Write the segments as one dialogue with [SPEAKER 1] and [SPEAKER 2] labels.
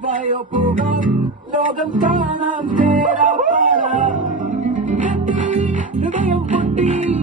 [SPEAKER 1] Vaya pumar, lo cantan entera para. Vaya
[SPEAKER 2] por ti.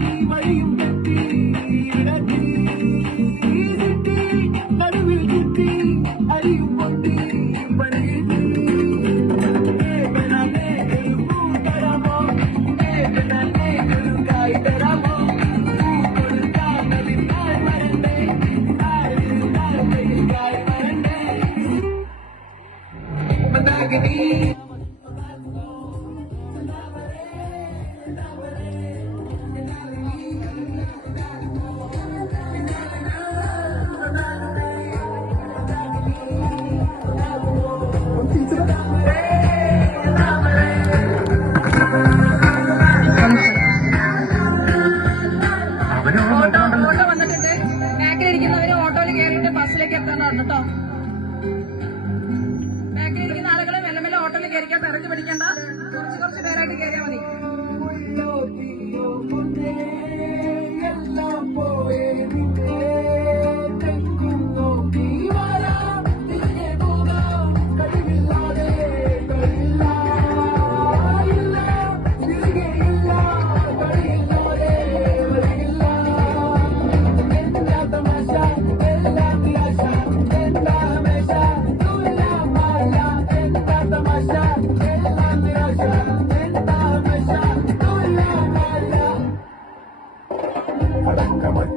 [SPEAKER 2] വന്നിട്ടുണ്ട്. ബാക്കിലിരിക്കുന്നവര് ഓട്ടോയിൽ കയറിയിട്ട് ബസ്സിലേക്ക് എത്തേണ്ടതാണ് കേട്ടോ. ബാക്കിലിരിക്കുന്ന ഓട്ടോയിൽ കയറിക്കാൻ ഇറങ്ങി പിടിക്കണ്ട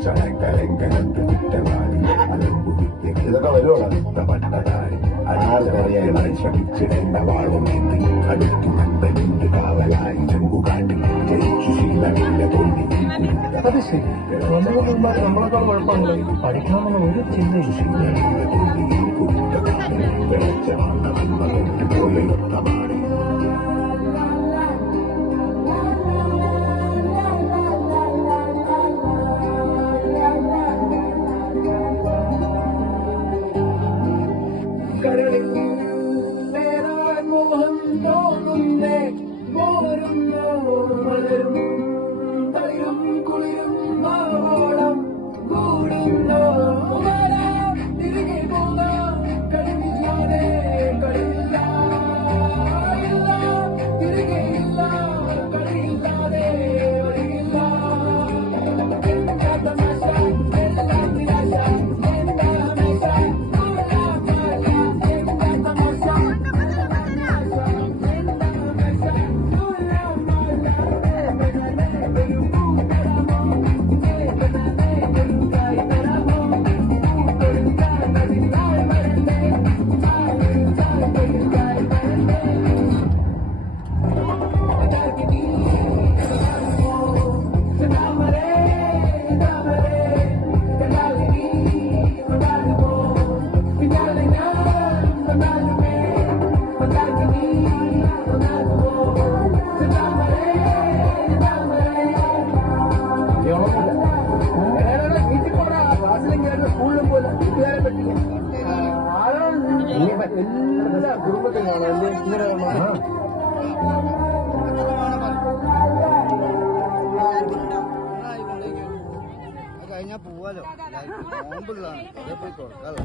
[SPEAKER 3] അടക്കമച്ചടക്കലങ്കനത്ത് കുറ്റവാളി അലമ്പു വിത്ത് ഇതൊക്കെ വരുവാണ് ശീലമില്ല തോന്നി
[SPEAKER 4] അത് ശരി. നമ്മളെക്കാൾ കുഴപ്പമില്ല. പഠിക്കണമെന്നുള്ള ഒരു ചിന്തയില്ല.
[SPEAKER 1] you. എല്ലാ കുടുംബത്തിനാണ് ഇങ്ങനെ
[SPEAKER 5] കഴിഞ്ഞാ പോവാലോ. നോമ്പുള്ളതാണ്. അതേ പോയി തുറക്കാലോ.